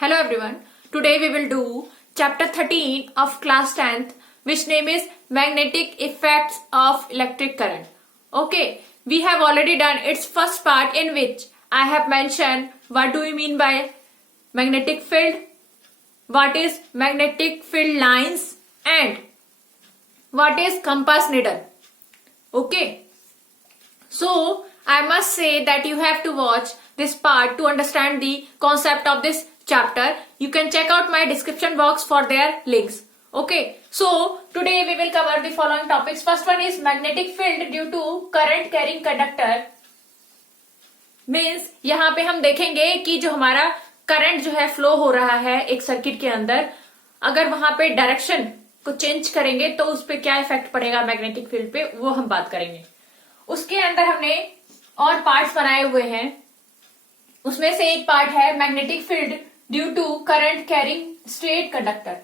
Hello everyone. Today we will do chapter 13 of class 10th, which name is magnetic effects of electric current. Okay, we have already done its first part in which I have mentioned what do we mean by magnetic field, what is magnetic field lines and what is compass needle. Okay, so I must say that you have to watch this part to understand the concept of this chapter. You can check out my description box for their links. Okay, so today we will cover the following topics. First one is magnetic field due to current carrying conductor. Means यहाँ पे हम देखेंगे कि जो हमारा current जो है flow हो रहा है एक सर्किट के अंदर, अगर वहां पे डायरेक्शन को चेंज करेंगे तो उस पर क्या इफेक्ट पड़ेगा मैग्नेटिक फील्ड पे, वो हम बात करेंगे. उसके अंदर हमने और पार्ट्स बनाए हुए हैं. उसमें से एक पार्ट है magnetic field due to current carrying straight conductor.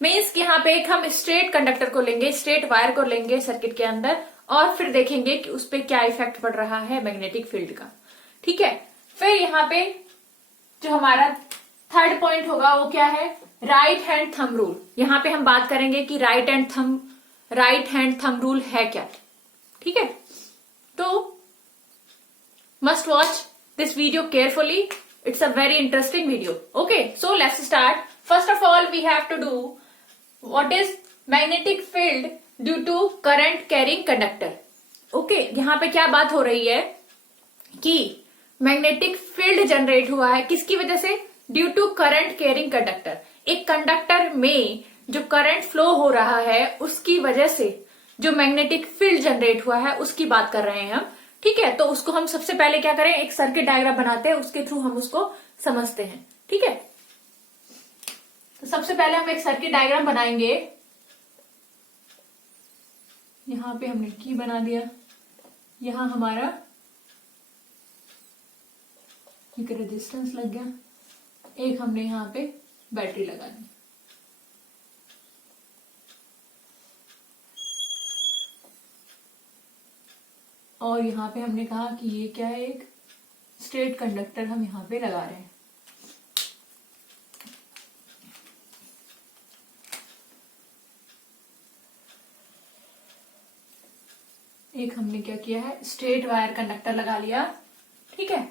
Means यहाँ पे एक हम स्ट्रेट कंडक्टर को लेंगे, स्ट्रेट वायर को लेंगे सर्किट के अंदर और फिर देखेंगे कि उस पर क्या इफेक्ट पड़ रहा है मैग्नेटिक फील्ड का. ठीक है, फिर यहाँ पे जो हमारा थर्ड पॉइंट होगा वो क्या है, राइट हैंड थंब रूल. यहाँ पे हम बात करेंगे कि राइट हैंड थंब रूल है क्या. ठीक है, तो must watch this video carefully. It's a very interesting video. Okay, so let's start. First of all, we have to do what is magnetic field due to current carrying conductor. Okay, यहाँ पे क्या बात हो रही है कि magnetic field generate हुआ है किसकी वजह से, due to current carrying conductor. एक कंडक्टर में जो करंट फ्लो हो रहा है उसकी वजह से जो मैग्नेटिक फील्ड जनरेट हुआ है उसकी बात कर रहे हैं हम. ठीक है, तो उसको हम सबसे पहले क्या करें, एक सर्किट डायग्राम बनाते हैं, उसके थ्रू हम उसको समझते हैं. ठीक है, तो सबसे पहले हम एक सर्किट डायग्राम बनाएंगे. यहां पे हमने की बना दिया, यहां हमारा एक रेजिस्टेंस लग गया, एक हमने यहां पे बैटरी लगा दी. और यहाँ पे हमने कहा कि ये क्या है, एक स्ट्रेट कंडक्टर हम यहाँ पे लगा रहे हैं. एक हमने क्या किया है, स्ट्रेट वायर कंडक्टर लगा लिया. ठीक है,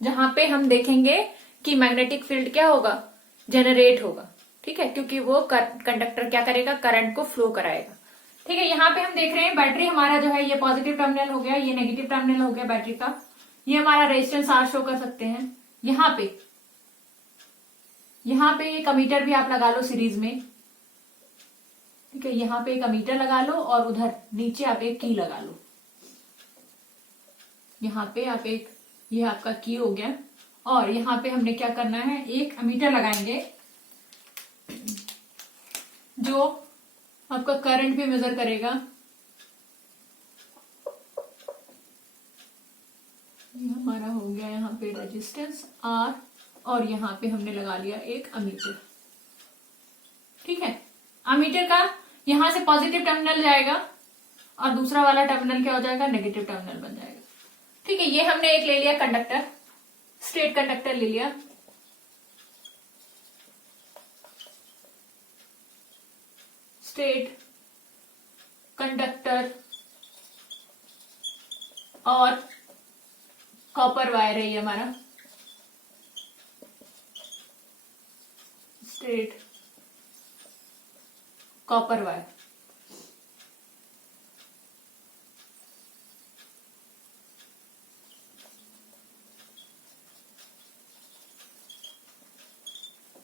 जहां पे हम देखेंगे कि मैग्नेटिक फील्ड क्या होगा, जनरेट होगा. ठीक है, क्योंकि वो कंडक्टर क्या करेगा, करंट को फ्लो कराएगा. ठीक है, यहाँ पे हम देख रहे हैं बैटरी हमारा जो है ये पॉजिटिव टर्मिनल हो गया, ये नेगेटिव टर्मिनल हो गया बैटरी का. ये हमारा रेजिस्टेंस आर शो कर सकते हैं. यहाँ पे एक अमीटर भी आप लगा लो सीरीज में. ठीक है, यहाँ पे एक अमीटर लगा लो और उधर नीचे आप एक की लगा लो. यहाँ पे आप एक, ये आपका की हो गया. और यहाँ पे हमने क्या करना है, एक अमीटर लगाएंगे जो आपका करंट भी मेजर करेगा. ये हमारा हो गया यहाँ पे रेजिस्टेंस आर और यहाँ पे हमने लगा लिया एक अमीटर. ठीक है, अमीटर का यहां से पॉजिटिव टर्मिनल जाएगा और दूसरा वाला टर्मिनल क्या हो जाएगा, नेगेटिव टर्मिनल बन जाएगा. ठीक है, ये हमने एक ले लिया कंडक्टर, स्ट्रेट कंडक्टर ले लिया. स्ट्रेट कंडक्टर और कॉपर वायर है ये हमारा. Straight copper wire.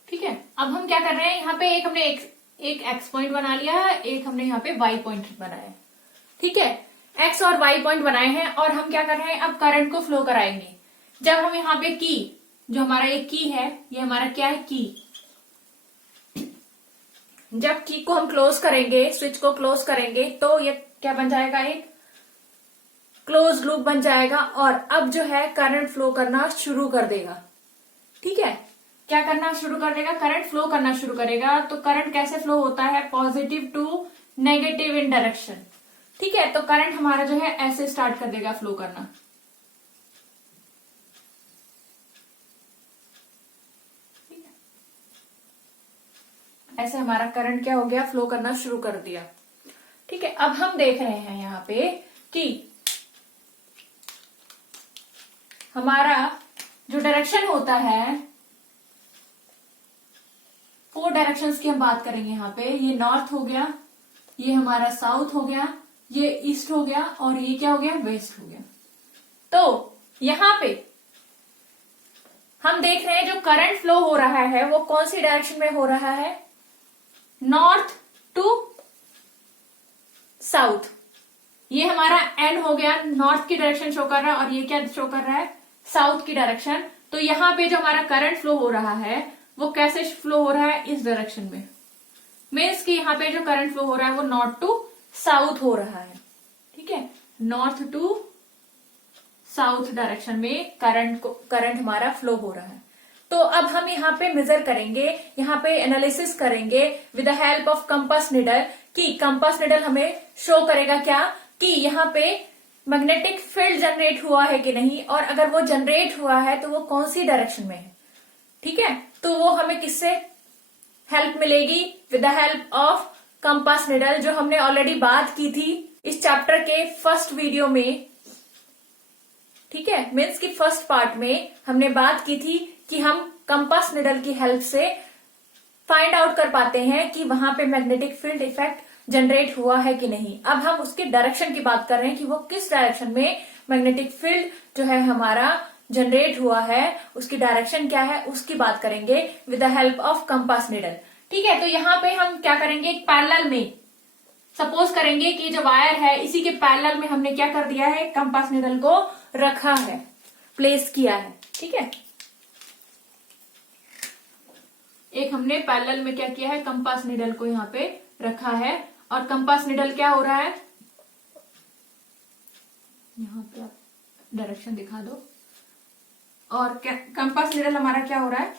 ठीक है, अब हम क्या कर रहे हैं, यहाँ पे एक हमने एक एक्स पॉइंट बना लिया है, एक हमने यहाँ पे वाई पॉइंट बनाया है. ठीक है, एक्स और वाई पॉइंट बनाए हैं और हम क्या कर रहे हैं, अब करंट को फ्लो कराएंगे. जब हम यहाँ पे की, जो हमारा एक की है, ये हमारा क्या है, की. जब की को हम क्लोज करेंगे, स्विच को क्लोज करेंगे तो ये क्या बन जाएगा, एक क्लोज लूप बन जाएगा और अब जो है करंट फ्लो करना शुरू कर देगा. ठीक है, क्या करना शुरू कर देगा, करंट फ्लो करना शुरू करेगा. तो करंट कैसे फ्लो होता है, positive to negative in direction. ठीक है, तो करंट हमारा जो है ऐसे स्टार्ट कर देगा फ्लो करना. ऐसे हमारा करंट क्या हो गया, फ्लो करना शुरू कर दिया। ठीक है, अब हम देख रहे हैं यहाँ पे कि हमारा जो डायरेक्शन होता है, 4 डायरेक्शंस की हम बात करेंगे यहाँ पे। ये नॉर्थ हो गया, ये हमारा साउथ हो गया, ये ईस्ट हो गया, और ये क्या हो गया, वेस्ट हो गया। तो यहां पे हम देख रहे हैं जो करंट फ्लो हो रहा है वो कौन सी डायरेक्शन में हो रहा है, नॉर्थ टू साउथ। ये हमारा एन हो गया, नॉर्थ की डायरेक्शन शो कर रहा है, और ये क्या शो कर रहा है, साउथ की डायरेक्शन। तो यहां पे जो हमारा करंट फ्लो हो रहा है वो कैसे फ्लो हो रहा है, इस डायरेक्शन में। मीन्स कि यहाँ पे जो करंट फ्लो हो रहा है वो नॉर्थ टू साउथ हो रहा है। ठीक है, नॉर्थ टू साउथ डायरेक्शन में करंट हमारा फ्लो हो रहा है। तो अब हम यहाँ पे मेजर करेंगे, यहाँ पे एनालिसिस करेंगे with the help of compass needle, कि कंपास निडल हमें शो करेगा क्या, कि यहाँ पे मैग्नेटिक फील्ड जनरेट हुआ है कि नहीं, और अगर वो जनरेट हुआ है तो वो कौन सी डायरेक्शन में है। ठीक है, तो वो हमें किससे हेल्प मिलेगी, with the help of compass needle, जो हमने ऑलरेडी बात की थी इस चैप्टर के फर्स्ट वीडियो में। ठीक है, मीन्स की फर्स्ट पार्ट में हमने बात की थी कि हम कंपास निडल की हेल्प से फाइंड आउट कर पाते हैं कि वहां पे मैग्नेटिक फील्ड इफेक्ट जनरेट हुआ है कि नहीं। अब हम उसके डायरेक्शन की बात कर रहे हैं कि वो किस डायरेक्शन में मैग्नेटिक फील्ड जो है हमारा जनरेट हुआ है, उसकी डायरेक्शन क्या है, उसकी बात करेंगे with the help of compass needle. ठीक है, तो यहाँ पे हम क्या करेंगे, एक पैरेलल में सपोज करेंगे कि जो वायर है इसी के पैरेलल में हमने क्या कर दिया है, कंपास निडल को रखा है, प्लेस किया है। ठीक है, एक हमने पैरेलल में क्या किया है, कंपास निडल को यहाँ पे रखा है, और कंपास निडल क्या हो रहा है, यहाँ पे आप डायरेक्शन दिखा दो, और क्या कंपास निडल हमारा क्या हो रहा है,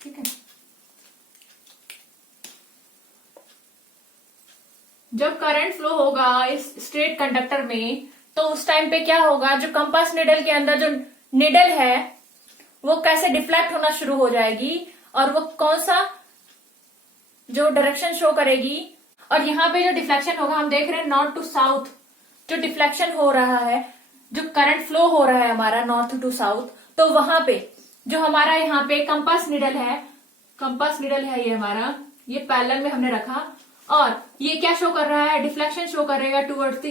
ठीक है। जब करंट फ्लो होगा इस स्ट्रेट कंडक्टर में, तो उस टाइम पे क्या होगा, जो कंपास निडल के अंदर जो निडल है वो कैसे डिफ्लेक्ट होना शुरू हो जाएगी, और वो कौन सा जो डायरेक्शन शो करेगी। और यहाँ पे जो डिफ्लेक्शन होगा, हम देख रहे हैं नॉर्थ टू साउथ जो डिफ्लेक्शन हो रहा है, जो करंट फ्लो हो रहा है हमारा नॉर्थ टू साउथ, तो वहां पे जो हमारा यहाँ पे कंपास निडल है ये हमारा, ये पैरेलल में हमने रखा, और ये क्या शो कर रहा है, डिफ्लेक्शन शो करेगा टुवर्ड्स द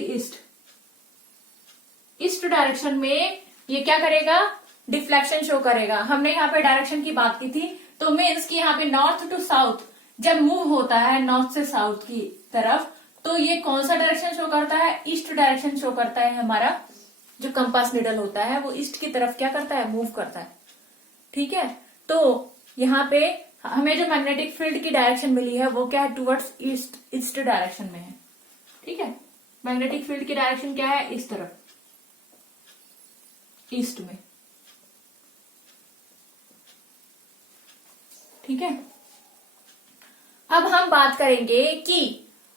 ईस्ट डायरेक्शन में। ये क्या करेगा, डिफ्लेक्शन शो करेगा। हमने यहाँ पे डायरेक्शन की बात की थी, तो मीन्स कि यहाँ पे नॉर्थ टू साउथ जब मूव होता है नॉर्थ से साउथ की तरफ, तो ये कौन सा डायरेक्शन शो करता है, ईस्ट डायरेक्शन शो करता है। हमारा जो कंपास निडल होता है वो ईस्ट की तरफ क्या करता है, मूव करता है। ठीक है, तो यहाँ पे हमें जो मैग्नेटिक फील्ड की डायरेक्शन मिली है वो क्या है, टुवर्ड्स ईस्ट डायरेक्शन में है। ठीक है, मैग्नेटिक फील्ड की डायरेक्शन क्या है, इस तरफ, ईस्ट में। ठीक है, अब हम बात करेंगे कि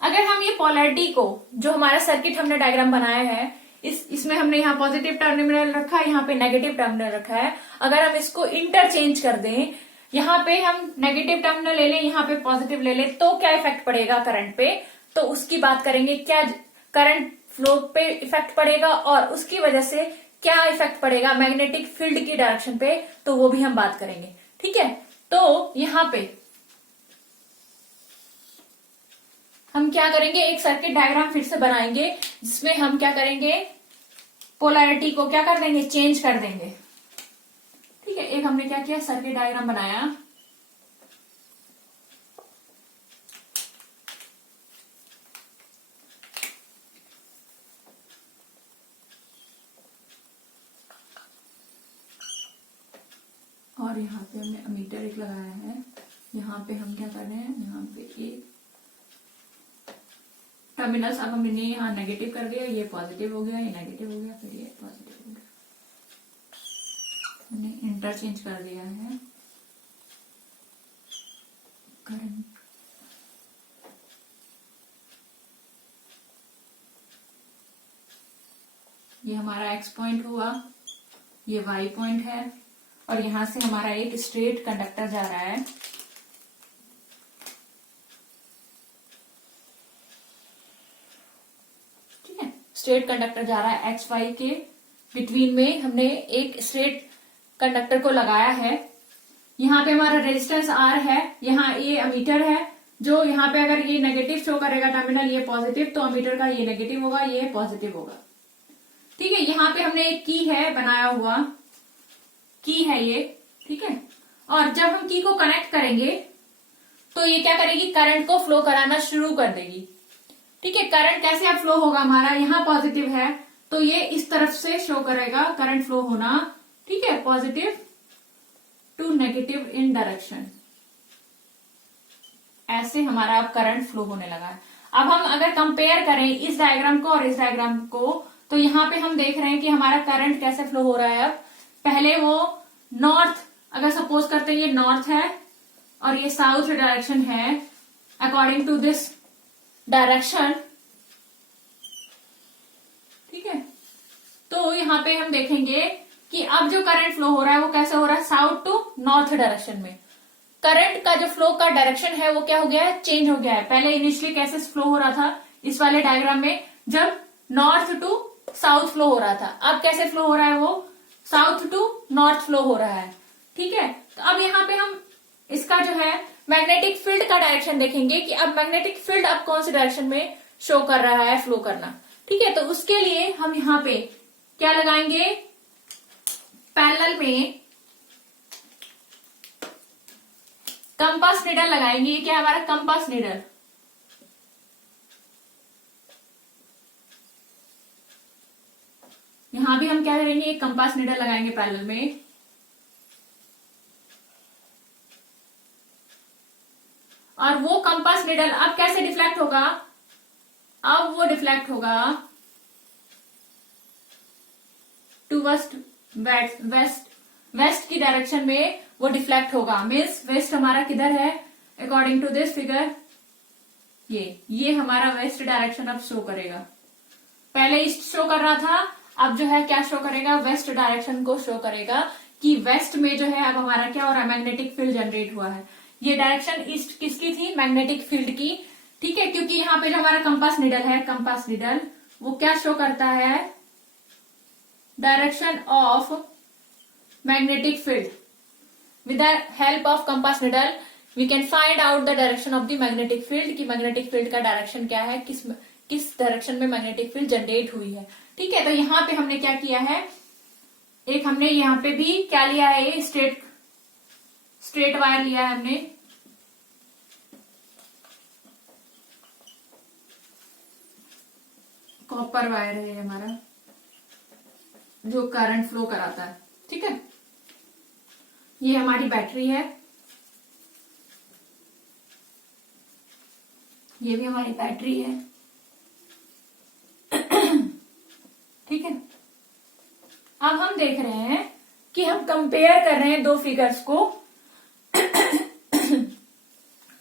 अगर हम ये पोलैरिटी को, जो हमारा सर्किट हमने डायग्राम बनाया है, इसमें हमने यहाँ पॉजिटिव टर्मिनल रखा है, यहाँ पे नेगेटिव टर्मिनल रखा है, अगर हम इसको इंटरचेंज कर दें, यहाँ पे हम नेगेटिव टर्मिनल ले लें, यहाँ पे पॉजिटिव ले लें, तो क्या इफेक्ट पड़ेगा करंट पे, तो उसकी बात करेंगे। क्या करंट फ्लो पे इफेक्ट पड़ेगा, और उसकी वजह से क्या इफेक्ट पड़ेगा मैग्नेटिक फील्ड की डायरेक्शन पे, तो वो भी हम बात करेंगे। ठीक है, तो यहाँ पे हम क्या करेंगे, एक सर्किट डायग्राम फिर से बनाएंगे, जिसमें हम क्या करेंगे, पोलैरिटी को क्या कर देंगे, चेंज कर देंगे। ठीक है, एक हमने क्या किया, सर्किट डायग्राम बनाया, और यहाँ पे हमने अमीटर एक लगाया है। यहाँ पे हम क्या कर रहे हैं, यहाँ पे एक टर्मिनल्स, अब हमने यहाँ नेगेटिव कर दिया, ये पॉजिटिव हो गया, ये नेगेटिव हो गया, फिर ये पॉजिटिव हो गया, हमने इंटरचेंज कर दिया है करंट। ये हमारा एक्स पॉइंट हुआ, ये Y पॉइंट है और यहां से हमारा एक स्ट्रेट कंडक्टर जा रहा है। ठीक है, स्ट्रेट कंडक्टर जा रहा है, एक्स वाई के बिटवीन में हमने एक स्ट्रेट कंडक्टर को लगाया है। यहाँ पे हमारा रेजिस्टेंस R है, यहाँ ये अमीटर है, जो यहाँ पे अगर ये नेगेटिव शो करेगा टर्मिनल, ये पॉजिटिव, तो अमीटर का ये नेगेटिव होगा, ये पॉजिटिव होगा। ठीक है, यहाँ पे हमने एक की है बनाया हुआ, की है ये। ठीक है, और जब हम की को कनेक्ट करेंगे तो ये क्या करेगी, करंट को फ्लो कराना शुरू कर देगी। ठीक है, करंट कैसे अब फ्लो होगा, हमारा यहाँ पॉजिटिव है तो ये इस तरफ से शो करेगा करंट फ्लो होना। ठीक है, positive to negative in direction, ऐसे हमारा अब करंट फ्लो होने लगा है। अब हम अगर कंपेयर करें इस डायग्राम को और इस डायग्राम को, तो यहाँ पे हम देख रहे हैं कि हमारा करंट कैसे फ्लो हो रहा है। अब पहले वो नॉर्थ, अगर सपोज करते हैं ये नॉर्थ है और ये साउथ डायरेक्शन है, अकॉर्डिंग टू दिस डायरेक्शन। ठीक है, तो यहाँ पे हम देखेंगे कि अब जो करंट फ्लो हो रहा है वो कैसे हो रहा है, साउथ टू नॉर्थ डायरेक्शन में। करंट का जो फ्लो का डायरेक्शन है वो क्या हो गया है, चेंज हो गया है। पहले इनिशियली कैसे फ्लो हो रहा था इस वाले डायग्राम में, जब नॉर्थ टू साउथ फ्लो हो रहा था, अब कैसे फ्लो हो रहा है, वो साउथ टू नॉर्थ फ्लो हो रहा है। ठीक है, तो अब यहाँ पे हम इसका जो है मैग्नेटिक फील्ड का डायरेक्शन देखेंगे कि अब मैग्नेटिक फील्ड अब कौन सी डायरेक्शन में शो कर रहा है, फ्लो करना। ठीक है, तो उसके लिए हम यहाँ पे क्या लगाएंगे, पैरेलल में कंपास नीडल लगाएंगे। ये क्या है हमारा कंपास नीडल। यहां भी हम क्या करेंगे, एक कंपास नीडल लगाएंगे पैरेलल में। और वो कंपास नीडल अब कैसे डिफ्लेक्ट होगा, अब वो डिफ्लेक्ट होगा टू वेस्ट की डायरेक्शन में वो डिफ्लेक्ट होगा। मीन्स वेस्ट हमारा किधर है, अकॉर्डिंग टू दिस फिगर, ये हमारा वेस्ट डायरेक्शन अब शो करेगा। पहले ईस्ट शो कर रहा था, अब जो है क्या शो करेगा, वेस्ट डायरेक्शन को शो करेगा कि वेस्ट में जो है अब हमारा क्या हो रहा है, मैग्नेटिक फील्ड जनरेट हुआ है। ये डायरेक्शन ईस्ट किसकी थी, मैग्नेटिक फील्ड की। ठीक है, क्योंकि यहाँ पे जो हमारा कंपास निडल है, कंपास निडल वो क्या शो करता है, direction of magnetic field. With the help of compass needle we can find out the direction of the magnetic field, कि मैग्नेटिक फील्ड का डायरेक्शन क्या है, किस डायरेक्शन में मैग्नेटिक फील्ड जनरेट हुई है। ठीक है, तो यहाँ पे हमने क्या किया है, एक हमने यहाँ पे भी क्या लिया है, स्ट्रेट वायर लिया है हमने। कॉपर वायर है ये हमारा, जो करंट फ्लो कराता है। ठीक है, ये हमारी बैटरी है, ये भी हमारी बैटरी है। ठीक है, अब हम देख रहे हैं कि हम कंपेयर कर रहे हैं दो फिगर्स को।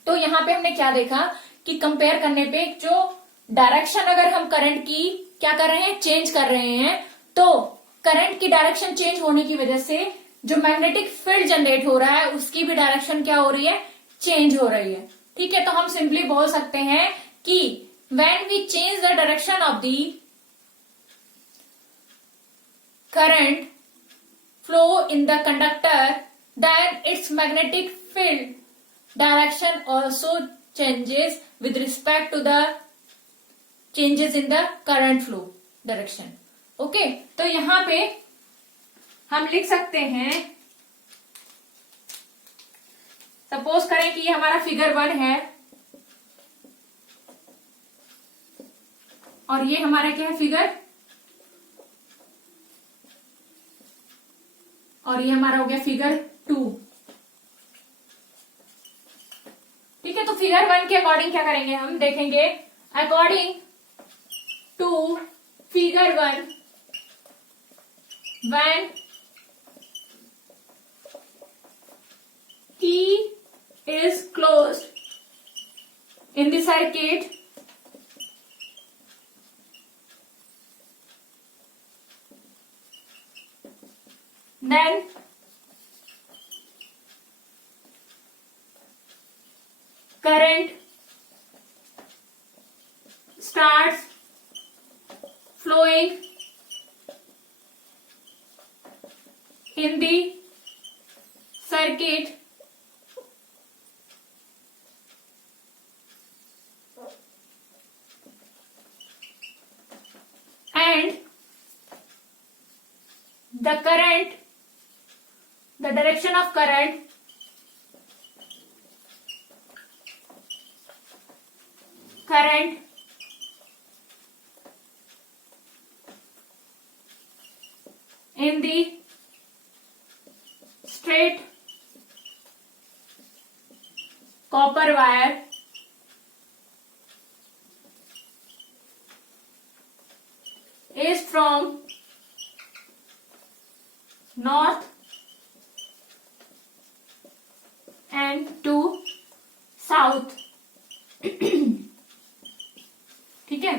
तो यहां पे हमने क्या देखा कि कंपेयर करने पे जो डायरेक्शन अगर हम करंट की क्या कर रहे हैं, चेंज कर रहे हैं, तो करंट की डायरेक्शन चेंज होने की वजह से जो मैग्नेटिक फील्ड जनरेट हो रहा है उसकी भी डायरेक्शन क्या हो रही है, चेंज हो रही है। ठीक है, तो हम सिंपली बोल सकते हैं कि when we change the direction of the current flow in the conductor, then its magnetic field direction also changes with respect to the changes in the current flow direction. Okay, तो यहां पे हम लिख सकते हैं, सपोज करें कि ये हमारा फिगर 1 है और ये हमारा क्या है, फिगर, और ये हमारा हो गया फिगर 2। ठीक है, तो फिगर 1 के अकॉर्डिंग क्या करेंगे, हम देखेंगे according to figure 1 when key is closed in the circuit, then current starts flowing in the circuit and the direction of current in the straight copper wire is from north and to south. ठीक है,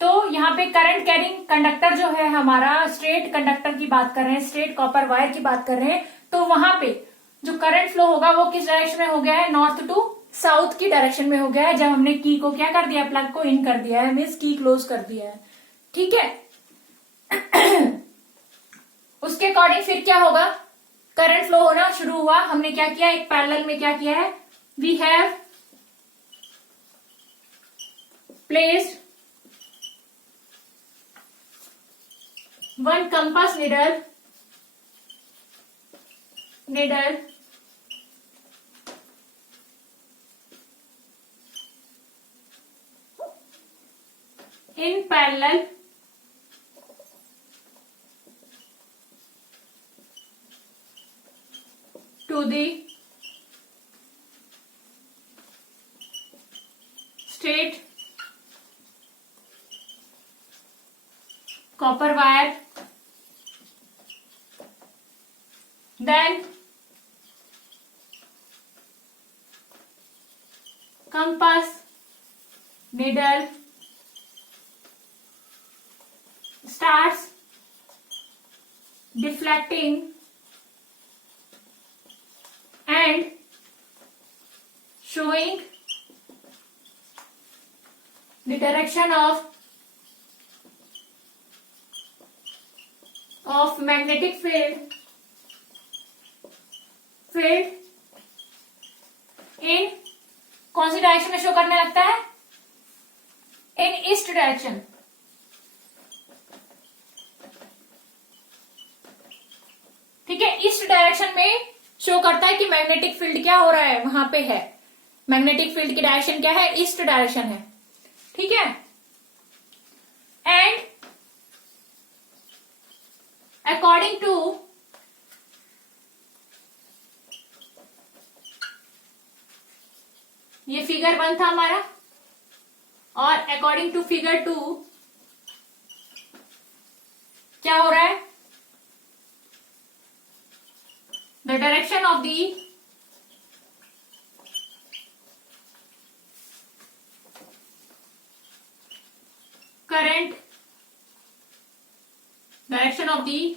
तो यहाँ पे current carrying conductor जो है हमारा straight conductor की बात कर रहे हैं, स्ट्रेट कॉपर वायर की बात कर रहे हैं, तो वहां पे जो करंट फ्लो होगा वो किस डायरेक्शन में हो गया है, नॉर्थ टू साउथ की डायरेक्शन में हो गया है, जब हमने की को क्या कर दिया, प्लग को इन कर दिया है, मीन्स की क्लोज कर दिया है। ठीक है, उसके अकॉर्डिंग फिर क्या होगा, करंट फ्लो होना शुरू हुआ, हमने क्या किया, एक पैरेलल में क्या किया है, we have placed one compass needle in parallel to the straight copper wire, then compass needle starts deflecting and showing the direction of magnetic field in कौन सी डायरेक्शन में शो करने लगता है, इन ईस्ट डायरेक्शन। ठीक है, ईस्ट डायरेक्शन में show करता है कि मैग्नेटिक फील्ड क्या हो रहा है, वहां पे है, मैग्नेटिक फील्ड की डायरेक्शन क्या है, ईस्ट डायरेक्शन है। ठीक है, एंड अकॉर्डिंग टू ये फिगर 1 था हमारा, और अकॉर्डिंग टू फिगर 2 क्या हो रहा है, the direction of the current, direction of the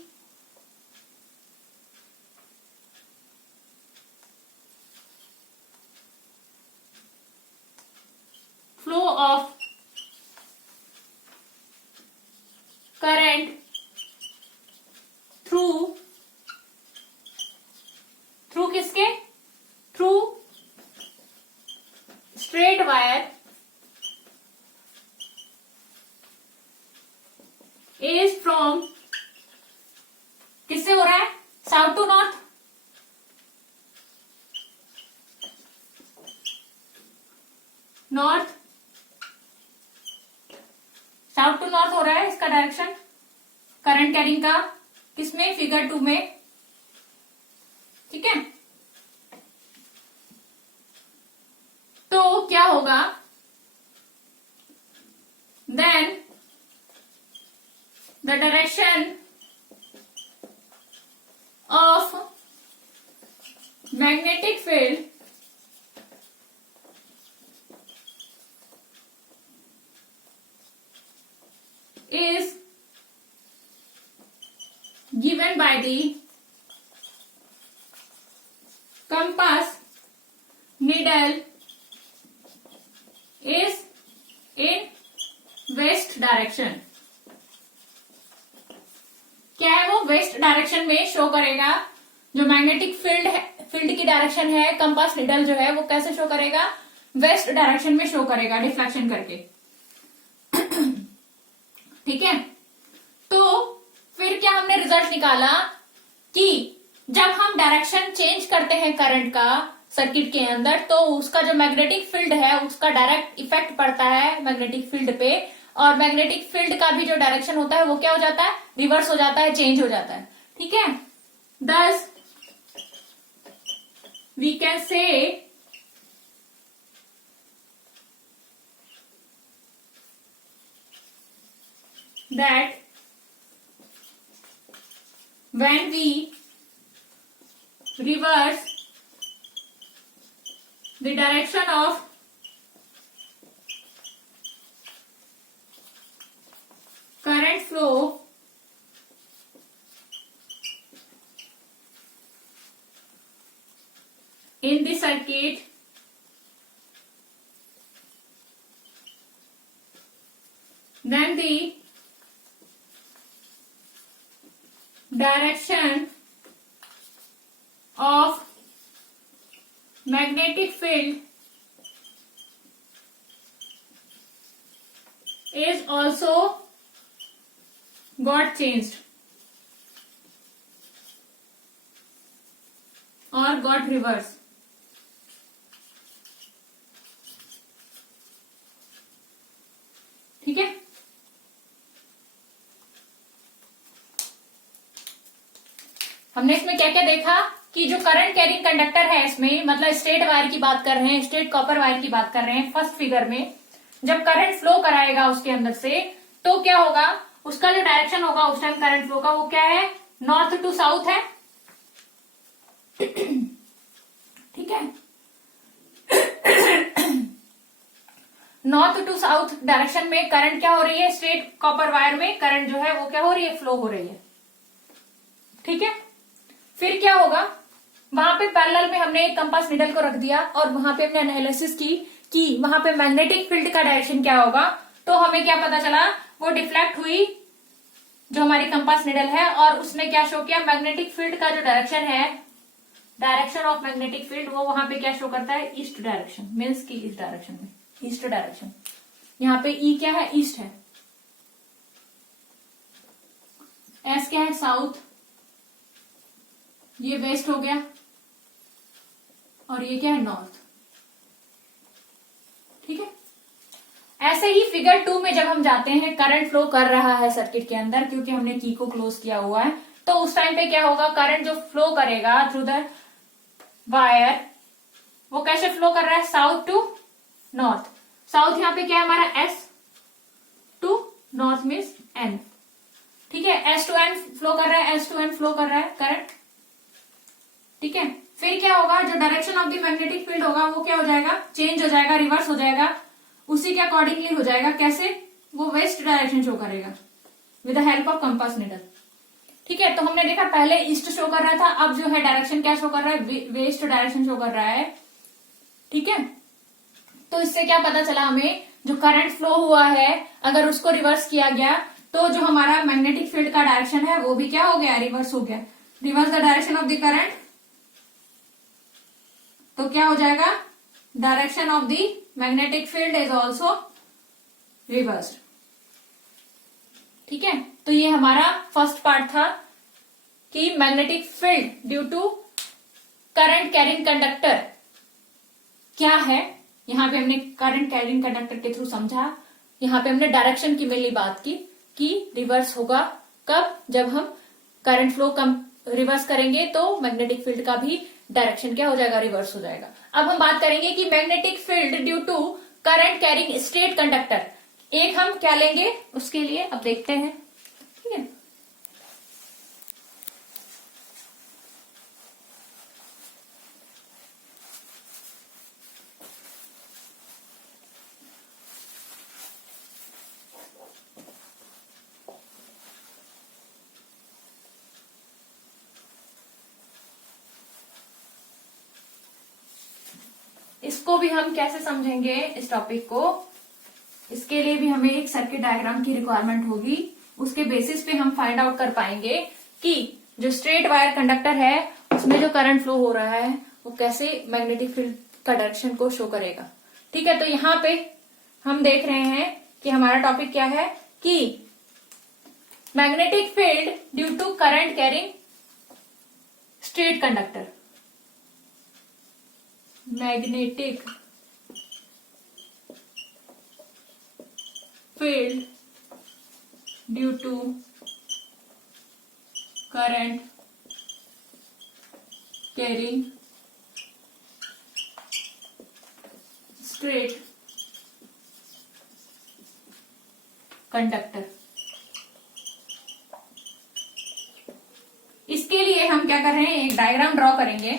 flow of current through किसके, through straight wire is from किससे हो रहा है, south to north, north south to north हो रहा है इसका डायरेक्शन करंट कैरिंग का, किसमें, फिगर 2 में। ठीक है, तो क्या होगा, then the direction of magnetic field is given by the west direction, क्या है वो, वेस्ट डायरेक्शन में शो करेगा। जो मैग्नेटिक फील्ड है, फील्ड की डायरेक्शन है, कंपास निडल जो है वो कैसे शो करेगा, वेस्ट डायरेक्शन में शो करेगा, डिफ्लेक्शन करके। ठीक है, तो फिर क्या हमने रिजल्ट निकाला कि जब हम डायरेक्शन चेंज करते हैं करंट का सर्किट के अंदर, तो उसका जो मैग्नेटिक फील्ड है उसका डायरेक्ट इफेक्ट पड़ता है मैग्नेटिक फील्ड पे, और मैग्नेटिक फील्ड का भी जो डायरेक्शन होता है वो क्या हो जाता है, रिवर्स हो जाता है, चेंज हो जाता है। ठीक है, thus we can say that when we reverse the direction of current flow in the circuit, then the direction of magnetic field is also got changed or got reversed. ठीक है, हमने इसमें क्या क्या देखा कि जो करंट कैरिंग कंडक्टर है इसमें, मतलब स्ट्रेट वायर की बात कर रहे हैं, स्ट्रेट कॉपर वायर की बात कर रहे हैं। फर्स्ट फिगर में जब करंट फ्लो कराएगा उसके अंदर से, तो क्या होगा, उसका जो डायरेक्शन होगा उस टाइम करंट फ्लो का, वो क्या है, नॉर्थ टू साउथ है। ठीक है, नॉर्थ टू साउथ डायरेक्शन में करंट क्या हो रही है, स्ट्रेट कॉपर वायर में करंट जो है वो क्या हो रही है, फ्लो हो रही है। ठीक है, फिर क्या होगा, वहां पे पैरेलल में हमने एक कंपास निडल को रख दिया और वहां पे हमने एनालिसिस की कि वहां पे मैग्नेटिक फील्ड का डायरेक्शन क्या होगा। तो हमें क्या पता चला, वो डिफ्लेक्ट हुई जो हमारी कंपास निडल है, और उसने क्या शो किया, मैग्नेटिक फील्ड का जो डायरेक्शन है, डायरेक्शन ऑफ मैग्नेटिक फील्ड, वो वहां पे क्या शो करता है, ईस्ट डायरेक्शन, मीन्स की इस डायरेक्शन में, ईस्ट डायरेक्शन। यहाँ पे ई क्या है, ईस्ट है, एस क्या है, साउथ, ये वेस्ट हो गया, और ये क्या है, नॉर्थ। ठीक है, ऐसे ही फिगर 2 में जब हम जाते हैं, करंट फ्लो कर रहा है सर्किट के अंदर, क्योंकि हमने की को क्लोज किया हुआ है, तो उस टाइम पे क्या होगा, करंट जो फ्लो करेगा थ्रू द वायर, वो कैसे फ्लो कर रहा है, साउथ टू नॉर्थ। साउथ यहाँ पे क्या है हमारा, S to north means N. ठीक है, एस टू एन फ्लो कर रहा है, एस टू एन फ्लो कर रहा है करंट। ठीक है, फिर क्या होगा, जो direction of the magnetic field होगा वो क्या हो जाएगा, चेंज हो जाएगा, रिवर्स हो जाएगा, उसी के अकॉर्डिंगली हो जाएगा। कैसे, वो वेस्ट डायरेक्शन शो करेगा with the help of compass needle. ठीक है, तो हमने देखा पहले ईस्ट शो कर रहा था, अब जो है डायरेक्शन क्या शो कर रहा है, वेस्ट डायरेक्शन शो कर रहा है। ठीक है, तो इससे क्या पता चला हमें, जो करंट फ्लो हुआ है अगर उसको रिवर्स किया गया तो जो हमारा मैग्नेटिक फील्ड का डायरेक्शन है वो भी क्या हो गया, रिवर्स हो गया। Reverse the direction of the current, तो क्या हो जाएगा, direction of the magnetic field is also reversed. ठीक है, तो ये हमारा फर्स्ट पार्ट था कि magnetic field due to current carrying conductor क्या है। यहां पे हमने करंट कैरिंग कंडक्टर के थ्रू समझा, यहां पे हमने डायरेक्शन की मेनली बात की कि रिवर्स होगा कब, जब हम करंट फ्लो कम रिवर्स करेंगे तो मैग्नेटिक फील्ड का भी डायरेक्शन क्या हो जाएगा, रिवर्स हो जाएगा। अब हम बात करेंगे कि magnetic field due to current carrying straight conductor, एक हम क्या लेंगे उसके लिए, अब देखते हैं। ठीक है, इसको भी हम कैसे समझेंगे, इस टॉपिक को, इसके लिए भी हमें एक सर्किट डायग्राम की रिक्वायरमेंट होगी। उसके बेसिस पे हम फाइंड आउट कर पाएंगे कि जो स्ट्रेट वायर कंडक्टर है उसमें जो करंट फ्लो हो रहा है वो कैसे मैग्नेटिक फील्ड का डायरेक्शन को शो करेगा। ठीक है, तो यहाँ पे हम देख रहे हैं कि हमारा टॉपिक क्या है कि magnetic field due to current carrying straight conductor. Magnetic field due to current carrying straight conductor. इसके लिए हम क्या कर रहे हैं, एक डायग्राम ड्रॉ करेंगे।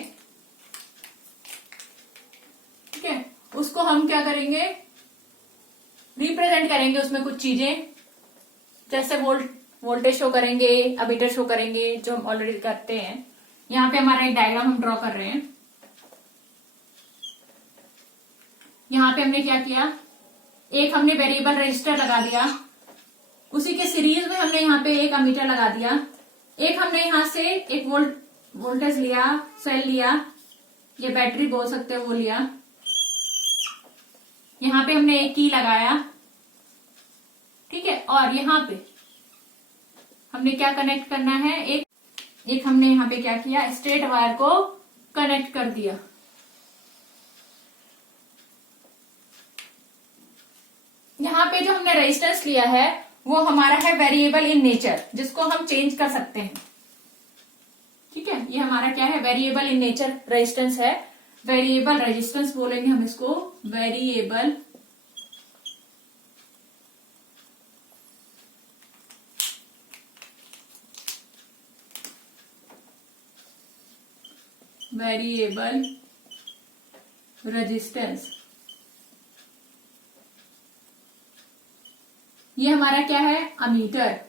ठीक है, उसको हम क्या करेंगे, रिप्रेजेंट करेंगे उसमें कुछ चीजें, जैसे वोल्टेज शो करेंगे, अमीटर शो करेंगे, जो हम ऑलरेडी करते हैं। यहाँ पे हमारा एक डायग्राम हम ड्रॉ कर रहे हैं। यहाँ पे हमने क्या किया, एक हमने वेरिएबल रजिस्टर लगा दिया, उसी के सीरीज में हमने यहाँ पे एक अमीटर लगा दिया, एक हमने यहां से एक वोल्टेज लिया, सेल लिया, ये बैटरी बोल सकते हो, वो लिया। यहाँ पे हमने एक की लगाया। ठीक है, और यहाँ पे हमने क्या कनेक्ट करना है, एक हमने यहाँ पे क्या किया, स्ट्रेट वायर को कनेक्ट कर दिया। यहाँ पे जो हमने रेजिस्टेंस लिया है वो हमारा है वेरिएबल इन नेचर, जिसको हम चेंज कर सकते हैं। ठीक है, ये हमारा क्या है, वेरिएबल इन नेचर रेजिस्टेंस है। वेरिएबल रेजिस्टेंस बोलेंगे हम इसको, वेरिएबल रेजिस्टेंस। ये हमारा क्या है, अमीटर।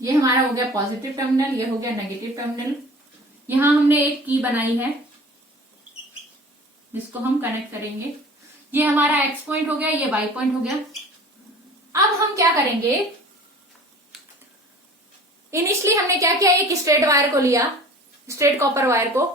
ये हमारा हो गया पॉजिटिव टर्मिनल, ये हो गया नेगेटिव टर्मिनल। यहां हमने एक की बनाई है जिसको हम कनेक्ट करेंगे। ये हमारा एक्स पॉइंट हो गया, ये वाई पॉइंट हो गया। अब हम क्या करेंगे, इनिशियली हमने क्या किया, एक स्ट्रेट वायर को लिया, स्ट्रेट कॉपर वायर को,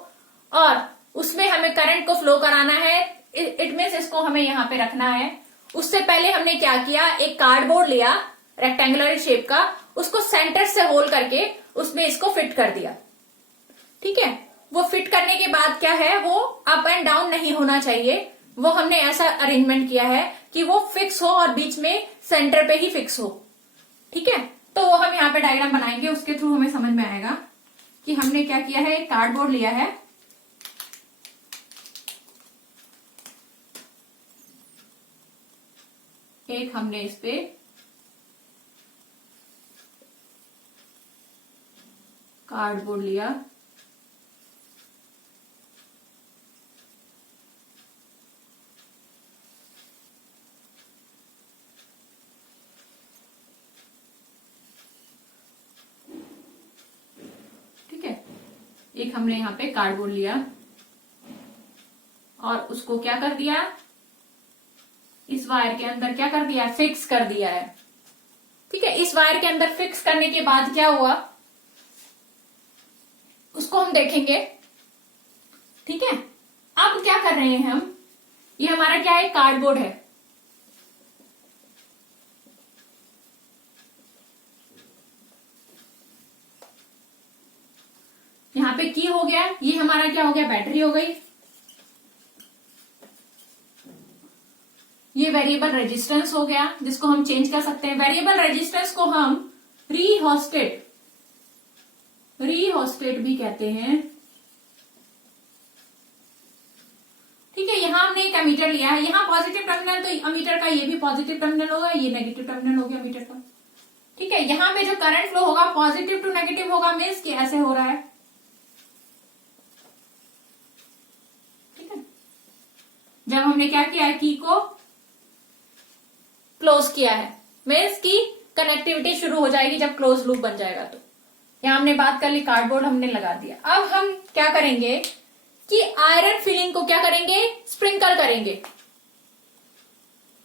और उसमें हमें करंट को फ्लो कराना है। इट मीन्स इसको हमें यहाँ पे रखना है। उससे पहले हमने क्या किया, एक कार्डबोर्ड लिया रेक्टेंगुलर शेप का, उसको सेंटर से होल करके उसमें इसको फिट कर दिया। ठीक है, वो फिट करने के बाद क्या है, वो अप एंड डाउन नहीं होना चाहिए, वो हमने ऐसा अरेंजमेंट किया है कि वो फिक्स हो और बीच में सेंटर पे ही फिक्स हो। ठीक है, तो वो हम यहाँ पे डायग्राम बनाएंगे, उसके थ्रू हमें समझ में आएगा कि हमने क्या किया है। एक कार्डबोर्ड लिया है, एक हमने इस पे कार्डबोर्ड लिया, ठीक है, एक हमने यहाँ पे कार्डबोर्ड लिया और उसको क्या कर दिया, इस वायर के अंदर क्या कर दिया, फिक्स कर दिया है। ठीक है, इस वायर के अंदर फिक्स करने के बाद क्या हुआ उसको हम देखेंगे। ठीक है, अब क्या कर रहे हैं हम, ये हमारा क्या है, कार्डबोर्ड है। यहाँ पे की हो गया, ये हमारा क्या हो गया, बैटरी हो गई। ये वेरिएबल रेजिस्टेंस हो गया जिसको हम चेंज कर सकते हैं। वेरिएबल रेजिस्टेंस को हम रीहोस्टेट भी कहते हैं। ठीक है, यहां हमने एक अमीटर लिया है, यहां पॉजिटिव टर्मिनल, तो अमीटर का ये भी पॉजिटिव टर्मिनल होगा, ये नेगेटिव टर्मिनल हो गया अमीटर का। ठीक है, यहां पे जो करंट फ्लो होगा पॉजिटिव टू नेगेटिव होगा, मीन्स कि ऐसे हो रहा है। ठीक है, जब हमने क्या किया है, की को क्लोज किया है, मीन्स की कनेक्टिविटी शुरू हो जाएगी जब क्लोज लूप बन जाएगा तो। यहाँ हमने बात कर ली, कार्डबोर्ड हमने लगा दिया। अब हम क्या करेंगे कि आयरन फिलिंग को क्या करेंगे, स्प्रिंकल करेंगे।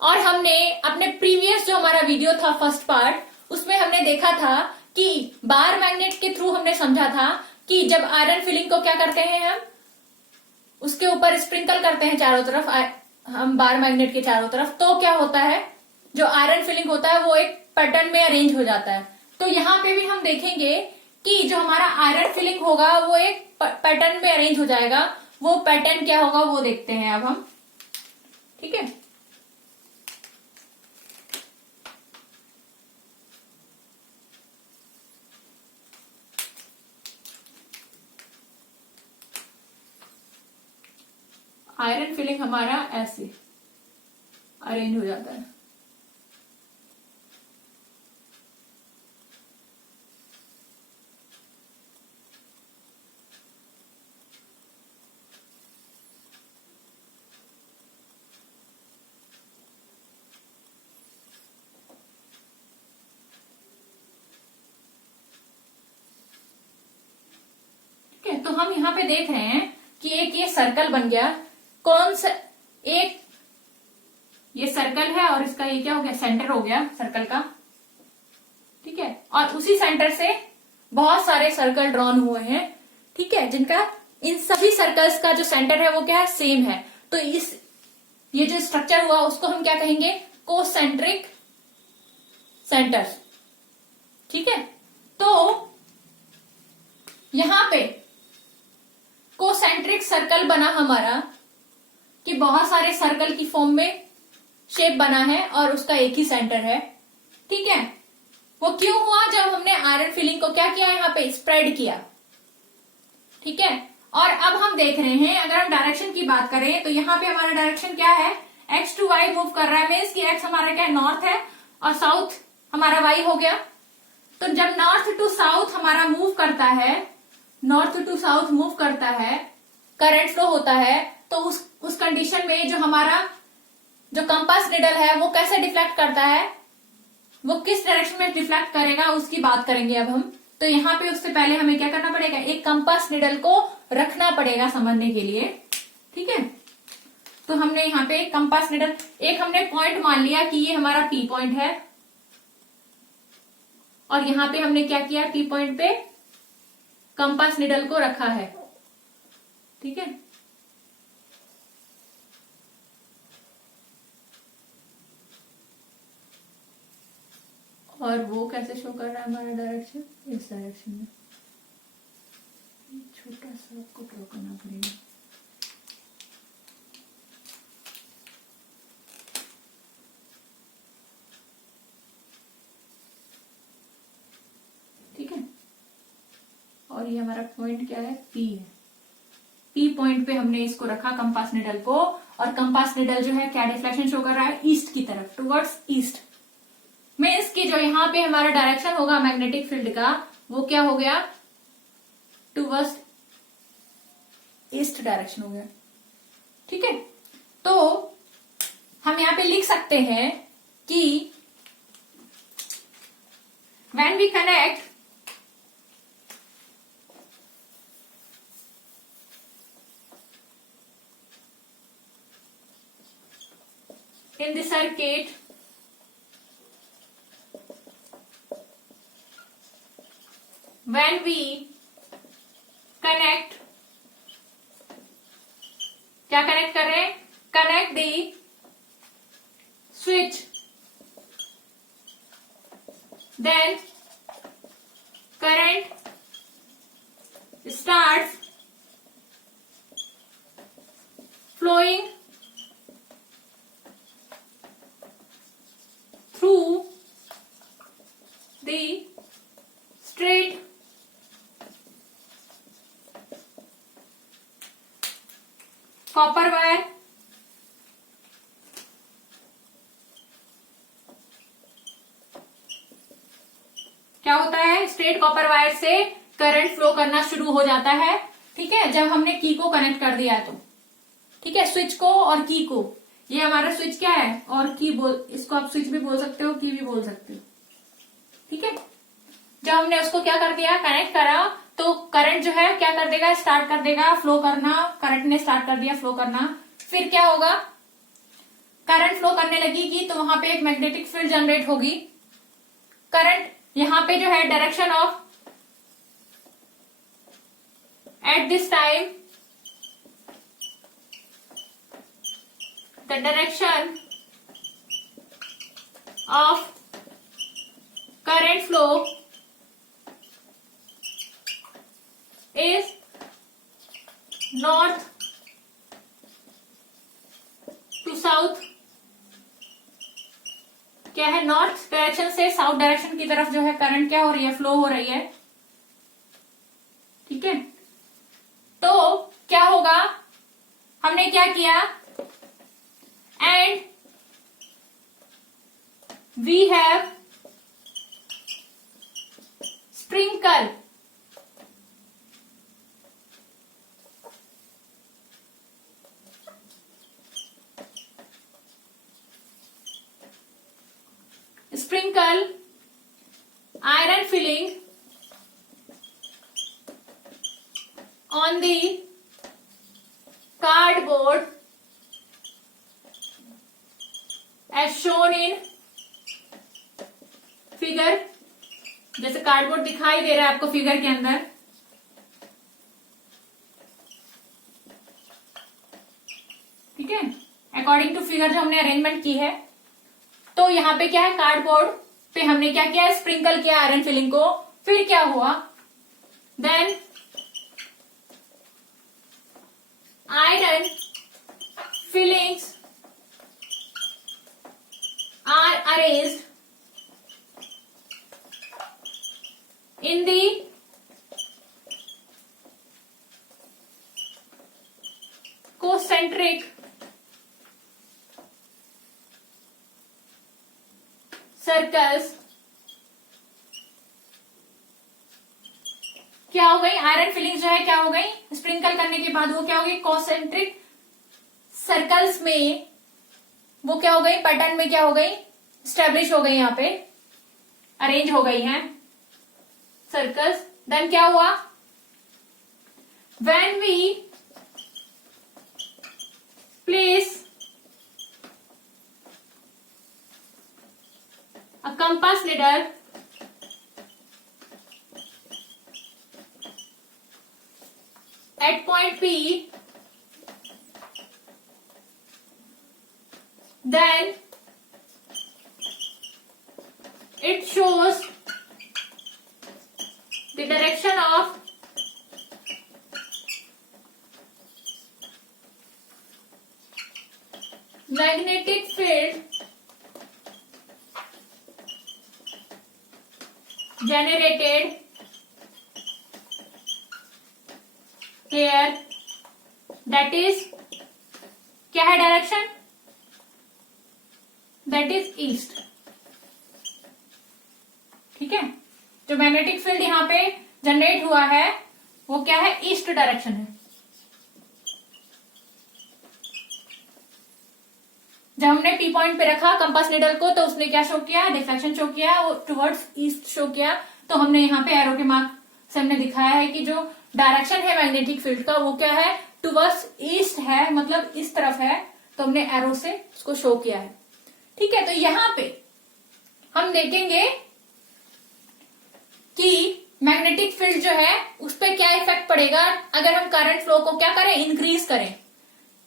और हमने अपने प्रीवियस जो हमारा वीडियो था फर्स्ट पार्ट, उसमें हमने देखा था कि बार मैग्नेट के थ्रू हमने समझा था कि जब आयरन फिलिंग को क्या करते हैं, हम उसके ऊपर स्प्रिंकल करते हैं चारों तरफ, हम बार मैग्नेट के चारों तरफ, तो क्या होता है, जो आयरन फिलिंग होता है वो एक पैटर्न में अरेंज हो जाता है। तो यहाँ पे भी हम देखेंगे कि जो हमारा आयरन फिलिंग होगा वो एक पैटर्न में अरेंज हो जाएगा। वो पैटर्न क्या होगा वो देखते हैं अब हम, ठीक है। आयरन फिलिंग हमारा ऐसे अरेंज हो जाता है। ठीक है, तो हम यहाँ पे देख रहे हैं कि एक ये सर्कल बन गया। कौन सा, एक ये सर्कल है और इसका ये क्या हो गया, सेंटर हो गया सर्कल का, ठीक है। और उसी सेंटर से बहुत सारे सर्कल ड्रॉन हुए हैं, ठीक है, जिनका इन सभी सर्कल्स का जो सेंटर है वो क्या है, सेम है। तो इस ये जो स्ट्रक्चर हुआ उसको हम क्या कहेंगे, कोसेंट्रिक सेंटर्स, ठीक है। तो यहां पे कोसेंट्रिक सर्कल बना हमारा कि बहुत सारे सर्कल की फॉर्म में शेप बना है और उसका एक ही सेंटर है, ठीक है। वो क्यों हुआ, जब हमने आयरन फिलिंग को क्या किया, यहाँ पे स्प्रेड किया, ठीक है। और अब हम देख रहे हैं, अगर हम डायरेक्शन की बात करें तो यहाँ पे हमारा डायरेक्शन क्या है, एक्स टू वाई मूव कर रहा है, मीन्स कि एक्स हमारा क्या है, नॉर्थ है, और साउथ हमारा वाई हो गया। तो जब नॉर्थ टू साउथ हमारा मूव करता है, नॉर्थ टू साउथ मूव करता है, करंट फ्लो होता है, तो उस कंडीशन में जो हमारा जो कंपास निडल है वो कैसे डिफ्लेक्ट करता है, वो किस डायरेक्शन में डिफ्लेक्ट करेगा उसकी बात करेंगे अब हम। तो यहाँ पे उससे पहले हमें क्या करना पड़ेगा, एक कंपास निडल को रखना पड़ेगा समझने के लिए, ठीक है। तो हमने यहाँ पे कंपास निडल, एक हमने पॉइंट मान लिया कि ये हमारा पी पॉइंट है, और यहाँ पे हमने क्या किया, पी पॉइंट पे कंपास निडल को रखा है, ठीक है। और वो कैसे शो कर रहा है हमारा डायरेक्शन, इस डायरेक्शन में। छोटा सा आपको ड्रॉ करना पड़ेगा, ठीक है। और ये हमारा पॉइंट क्या है, पी है। पी पॉइंट पे हमने इसको रखा कंपास निडल को, और कंपास निडल जो है क्या डिफ्लेक्शन शो कर रहा है, ईस्ट की तरफ, टुवर्ड्स ईस्ट। में इसकी जो यहाँ पे हमारा डायरेक्शन होगा मैग्नेटिक फील्ड का, वो क्या हो गया, टुवर्ड्स ईस्ट डायरेक्शन हो गया, ठीक है। तो हम यहाँ पे लिख सकते हैं कि when we connect in the circuit when we connect, क्या कनेक्ट कर रहे हैं, connect the switch, then current starts flowing through the straight copper wire क्या होता है, स्ट्रेट कॉपर वायर से करंट फ्लो करना शुरू हो जाता है, ठीक है, जब हमने की को कनेक्ट कर दिया है तो, ठीक है, स्विच को और की को। ये हमारा स्विच क्या है, और की बोल, इसको आप स्विच भी बोल सकते हो, की भी बोल सकते हो, ठीक है। जब हमने उसको क्या कर दिया, कनेक्ट करा, तो करंट जो है क्या कर देगा, स्टार्ट कर देगा फ्लो करना, करंट ने स्टार्ट कर दिया फ्लो करना। फिर क्या होगा, करंट फ्लो करने लगेगी तो वहां पे एक मैग्नेटिक फील्ड जनरेट होगी। करंट यहां पे जो है direction of at this time the direction of current flow is north to south। क्या है, नॉर्थ डायरेक्शन से साउथ डायरेक्शन की तरफ जो है करंट क्या हो रही है, फ्लो हो रही है। ठीक है, तो क्या होगा, हमने क्या किया, and we have sprinkle iron filling on the cardboard as shown in figure। जैसे कार्डबोर्ड दिखाई दे रहा है आपको फिगर के अंदर, ठीक है, अकॉर्डिंग टू फिगर जो हमने अरेंजमेंट की है। तो यहाँ पे क्या है, कार्डबोर्ड पे हमने क्या किया, स्प्रिंकल किया आयरन फिलिंग को। फिर क्या हुआ, then iron filings are arranged in the concentric circles। क्या हो गई, आयरन फिलिंग जो है क्या हो गई, स्प्रिंकल करने के बाद वो क्या हो गई, कॉन्सेंट्रिक सर्कल्स में वो क्या हो गई, पैटर्न में क्या हो गई, स्टैब्लिश हो गई, यहाँ पे अरेंज हो गई हैं सर्कल्स। देन क्या हुआ, when we place a compass needle at point P, then it shows the direction of magnetic field generated here, that is क्या है डायरेक्शन, दैट इज ईस्ट। ठीक है, जो मैग्नेटिक फील्ड यहाँ पे जनरेट हुआ है वो क्या है, ईस्ट डायरेक्शन है। जब हमने पी पॉइंट पे रखा कंपास नीडल को तो उसने क्या शो किया, डिफ्लेक्शन शो किया, वो टुवर्ड्स ईस्ट शो किया। तो हमने यहाँ पे एरो के मार्क से हमने दिखाया है कि जो डायरेक्शन है मैग्नेटिक फील्ड का वो क्या है, टुवर्ड्स ईस्ट है, मतलब इस तरफ है। तो हमने एरो से उसको शो किया है। ठीक है, तो यहां पे हम देखेंगे कि मैग्नेटिक फील्ड जो है उस पर क्या इफेक्ट पड़ेगा अगर हम करंट फ्लो को क्या करें, इंक्रीज करें।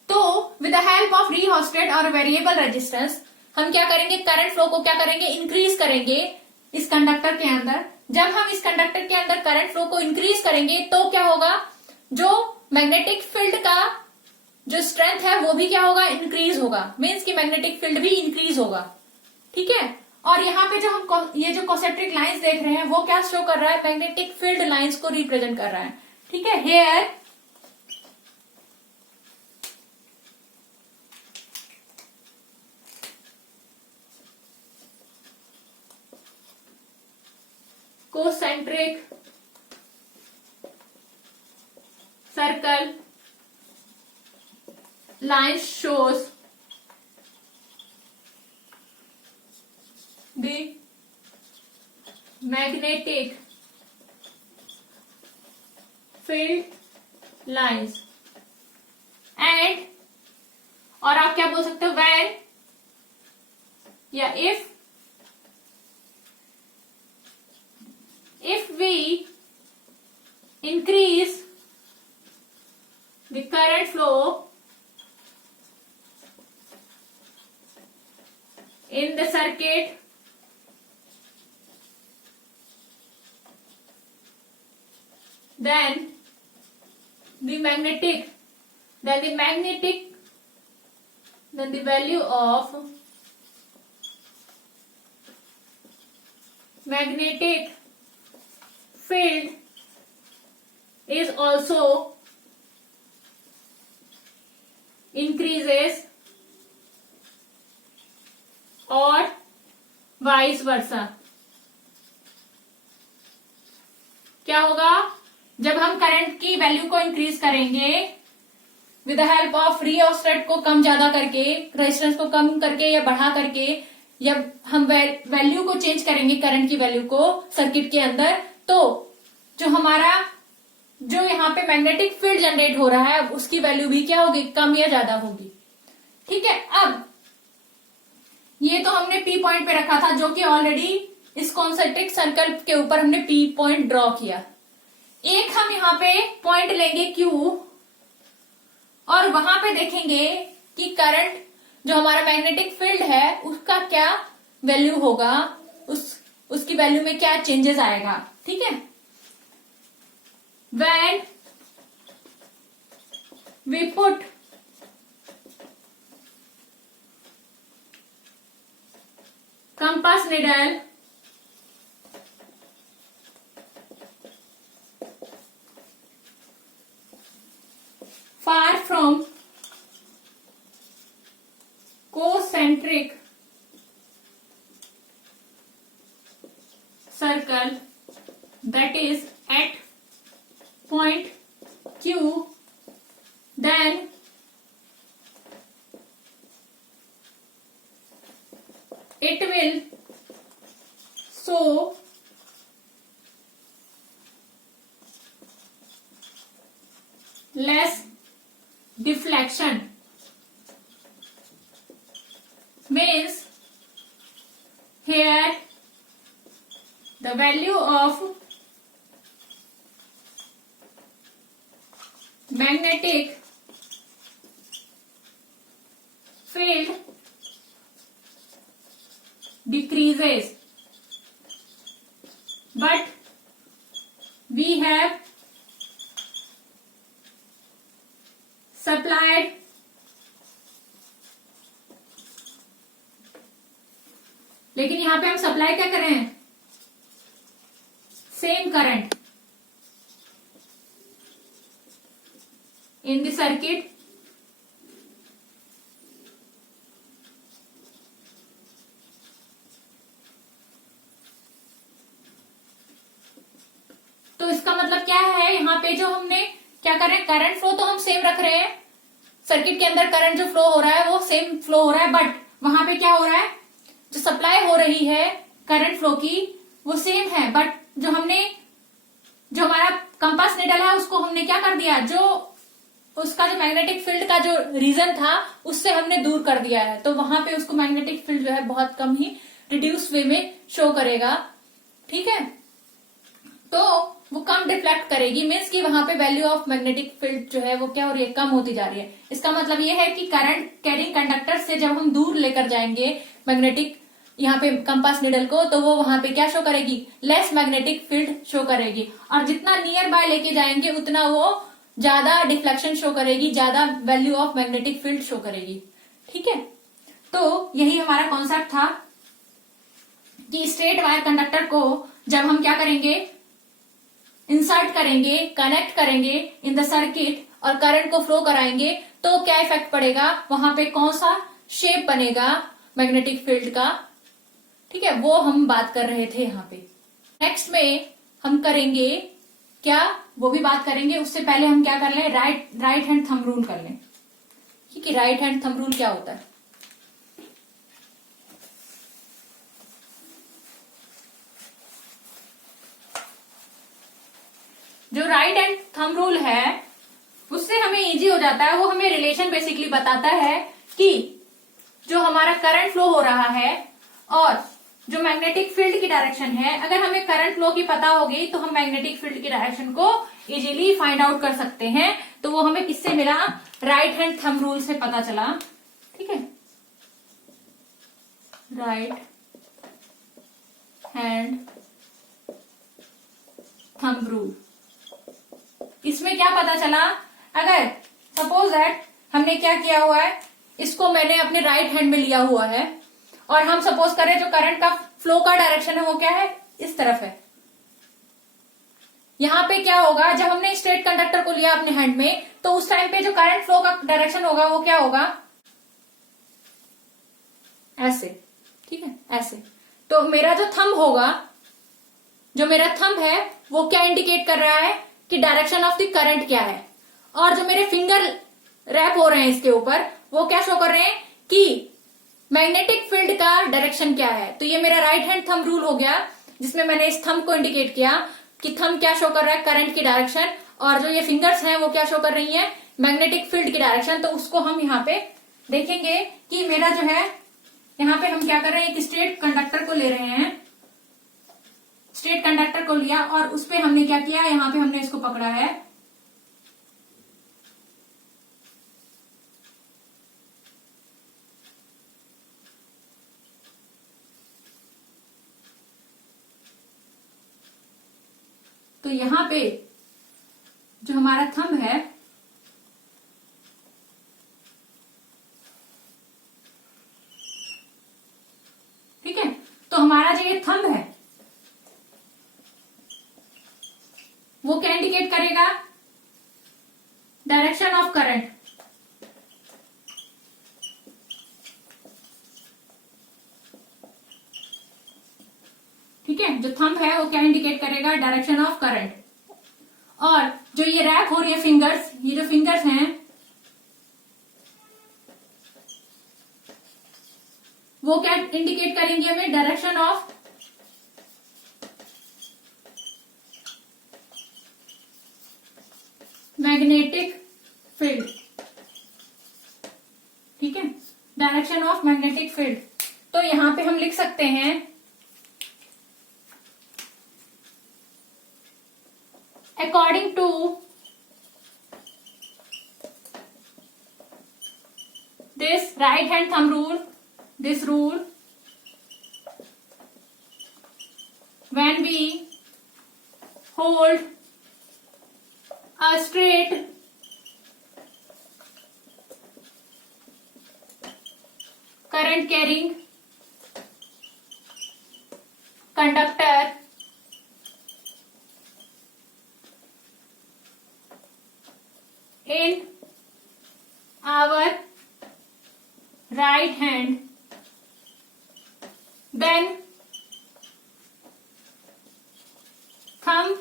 तो विद द हेल्प ऑफ रीहोस्टेड और वेरिएबल रेजिस्टेंस हम क्या करेंगे, करंट फ्लो को क्या करेंगे, इंक्रीज करेंगे इस कंडक्टर के अंदर। जब हम इस कंडक्टर के अंदर करंट फ्लो को इंक्रीज करेंगे तो क्या होगा, जो मैग्नेटिक फील्ड का जो स्ट्रेंथ है वो भी क्या होगा, इंक्रीज होगा। मीन्स कि मैग्नेटिक फील्ड भी इंक्रीज होगा। ठीक है, और यहाँ पे जो हम ये जो कॉन्सेंट्रिक लाइंस देख रहे हैं वो क्या शो कर रहा है, मैग्नेटिक फील्ड लाइंस को रिप्रेजेंट कर रहा है। ठीक है, here concentric circle line shows the magnetic field lines and, और आप क्या बोल सकते हो, व्हेन या if we increase the current flow in the circuit, then the value of magnetic field is also increases और वाइस वर्सा। क्या होगा, जब हम करंट की वैल्यू को इंक्रीज करेंगे with the help of rheostat को कम ज्यादा करके, रेजिस्टेंस को कम करके या बढ़ा करके, या हम वैल्यू को चेंज करेंगे करंट की वैल्यू को सर्किट के अंदर, तो जो यहाँ पे मैग्नेटिक फील्ड जनरेट हो रहा है उसकी वैल्यू भी क्या होगी, कम या ज्यादा होगी। ठीक है, अब ये तो हमने पी पॉइंट पे रखा था, जो कि ऑलरेडी इस कॉन्सेंट्रिक सर्कल के ऊपर हमने पी पॉइंट ड्रॉ किया। एक हम यहाँ पे पॉइंट लेंगे क्यू और वहां पे देखेंगे कि करंट जो हमारा मैग्नेटिक फील्ड है उसका क्या वैल्यू होगा, उसकी वैल्यू में क्या चेंजेस आएगा। ठीक है, when we put compass needle far from concentric circle, that is at point Q, then it will show less deflection, means here the value of magnetic field decreases, but we have supplied लेकिन यहां पे हम supply क्या कर रहे हैं, same current in the circuit, तो इसका मतलब क्या है, यहाँ पे जो हमने क्या कर रहे हैं, करंट फ्लो तो हम सेम रख रहे हैं, सर्किट के अंदर करंट जो फ्लो हो रहा है वो सेम फ्लो हो रहा है, बट वहां पे क्या हो रहा है, जो सप्लाई हो रही है करंट फ्लो की वो सेम है, बट जो हमारा कंपास निडल है उसको हमने क्या कर दिया, जो उसका जो मैग्नेटिक फील्ड का जो रीजन था उससे हमने दूर कर दिया है, तो वहां पे उसको मैग्नेटिक फील्ड जो है बहुत कम ही रिड्यूस वे में शो करेगा। ठीक है, तो वो कम डिफ्लेक्ट करेगी, मीन्स कि वहां पे वैल्यू ऑफ मैग्नेटिक फील्ड जो है वो क्या हो रही है, कम होती जा रही है। इसका मतलब ये है कि करंट कैरिंग कंडक्टर से जब हम दूर लेकर जाएंगे मैग्नेटिक यहाँ पे कंपास निडल को, तो वो वहां पे क्या शो करेगी, लेस मैग्नेटिक फील्ड शो करेगी, और जितना नियर बाय लेके जाएंगे उतना वो ज्यादा डिफ्लेक्शन शो करेगी, ज्यादा value of magnetic field show करेगी। ठीक है, तो यही हमारा कॉन्सेप्ट था कि स्ट्रेट वायर कंडक्टर को जब हम क्या करेंगे, इंसर्ट करेंगे, कनेक्ट करेंगे इन द सर्किट और करंट को फ्लो कराएंगे, तो क्या इफेक्ट पड़ेगा, वहां पे कौन सा शेप बनेगा मैग्नेटिक फील्ड का। ठीक है, वो हम बात कर रहे थे यहाँ पे। नेक्स्ट में हम करेंगे क्या, वो भी बात करेंगे, उससे पहले हम क्या कर लें, राइट हैंड थंब रूल कर लें। ठीक है, राइट हैंड थंब रूल क्या होता है, जो राइट हैंड थंब रूल है उससे हमें इजी हो जाता है। वो हमें रिलेशन बेसिकली बताता है कि जो हमारा करंट फ्लो हो रहा है और जो मैग्नेटिक फील्ड की डायरेक्शन है, अगर हमें करंट फ्लो की पता होगी तो हम मैग्नेटिक फील्ड की डायरेक्शन को इजीली फाइंड आउट कर सकते हैं। तो वो हमें किससे मिला? राइट हैंड थंब रूल से पता चला। ठीक है, राइट हैंड थंब रूल। इसमें क्या पता चला? अगर सपोज दैट हमने क्या किया हुआ है, इसको मैंने अपने राइट हैंड में लिया हुआ है और हम सपोज करें जो करंट का फ्लो का डायरेक्शन है वो क्या है? इस तरफ है। यहां पे क्या होगा, जब हमने स्ट्रेट कंडक्टर को लिया अपने हैंड में तो उस टाइम पे जो करंट फ्लो का डायरेक्शन होगा वो क्या होगा? ऐसे। ठीक है, ऐसे। तो मेरा जो थंब होगा, जो मेरा थंब है वो क्या इंडिकेट कर रहा है कि डायरेक्शन ऑफ द करंट क्या है, और जो मेरे फिंगर रैप हो रहे हैं इसके ऊपर वो क्या शो कर रहे हैं कि मैग्नेटिक फील्ड का डायरेक्शन क्या है। तो ये मेरा राइट हैंड थंब रूल हो गया, जिसमें मैंने इस थंब को इंडिकेट किया कि थंब क्या शो कर रहा है? करंट की डायरेक्शन, और जो ये फिंगर्स हैं वो क्या शो कर रही हैं? मैग्नेटिक फील्ड की डायरेक्शन। तो उसको हम यहाँ पे देखेंगे कि मेरा जो है, यहाँ पे हम क्या कर रहे हैं, एक स्ट्रेट कंडक्टर को ले रहे हैं, स्ट्रेट कंडक्टर को लिया और उस पे हमने क्या किया, यहाँ पे हमने इसको पकड़ा है। तो यहां पे जो हमारा थंब है, ठीक है, तो हमारा जो ये थंब है वो क्या इंडिकेट करेगा? Direction of current. ठीक है, जो थंब है वो क्या इंडिकेट करेगा? Direction of current. और जो ये रैप हो रही है फिंगर्स, ये जो फिंगर्स हैं वो क्या इंडिकेट करेंगे हमें? Direction of magnetic field. ठीक है, डायरेक्शन ऑफ मैग्नेटिक फील्ड। तो यहां पे हम लिख सकते हैं according to this right hand thumb rule, this rule, when we hold a straight current carrying conductor in our right hand, then thumb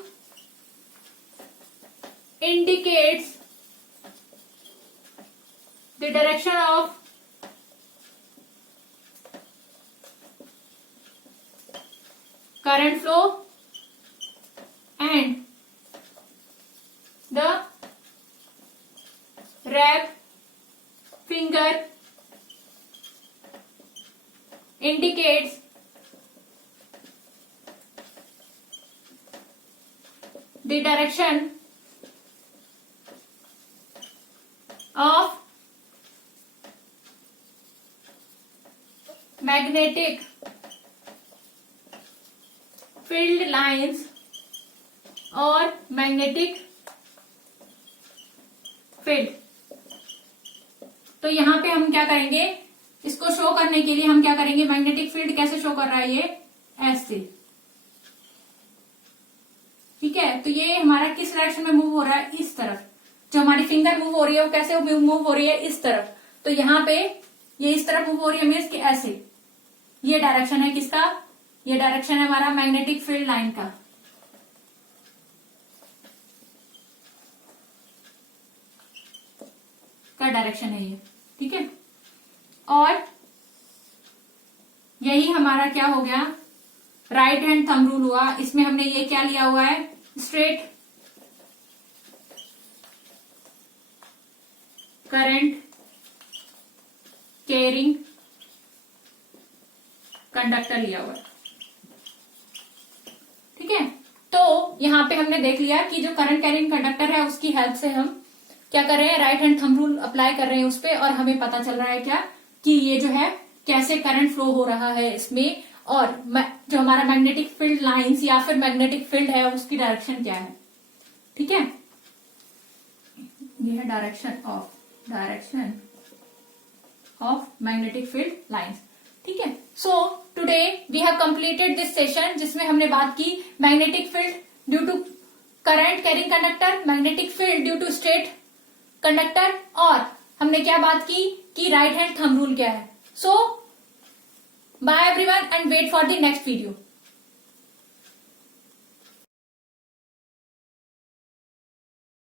indicates the direction of current flow and the rap finger indicates the direction of magnetic field lines और magnetic field। तो यहां पे हम क्या करेंगे, इसको show करने के लिए हम क्या करेंगे, मैग्नेटिक फील्ड कैसे शो कर रहा है? ये ऐसे। ठीक है, तो ये हमारा किस डायरेक्शन में मूव हो रहा है? इस तरफ। जो हमारी फिंगर मूव हो रही है वो कैसे मूव हो रही है? इस तरफ। तो यहाँ पे ये इस तरफ मूव हो रही है, मीन्स कि ऐसे। ये डायरेक्शन है किसका? ये डायरेक्शन है हमारा मैग्नेटिक फील्ड लाइन का डायरेक्शन है ये। ठीक है, और यही हमारा क्या हो गया? राइट हैंड थंब रूल हुआ। इसमें हमने ये क्या लिया हुआ है? स्ट्रेट करंट कैरिंग कंडक्टर लिया हुआ है। ठीक है, तो यहां पे हमने देख लिया कि जो करंट कैरिंग कंडक्टर है उसकी हेल्प से हम क्या कर रहे हैं, right hand thumb rule apply कर रहे हैं उस पे, और हमें पता चल रहा है क्या कि ये जो है कैसे करंट फ्लो हो रहा है इसमें, और जो हमारा मैग्नेटिक फील्ड लाइंस या फिर मैग्नेटिक फील्ड है उसकी डायरेक्शन क्या है। ठीक है, ये है direction of magnetic field lines. ठीक है, so today we have completed this session जिसमें हमने बात की magnetic field due to current carrying conductor, magnetic field due to straight conductor, और हमने क्या बात की कि राइट हैंड थंब रूल क्या है। So bye everyone and wait for the next video.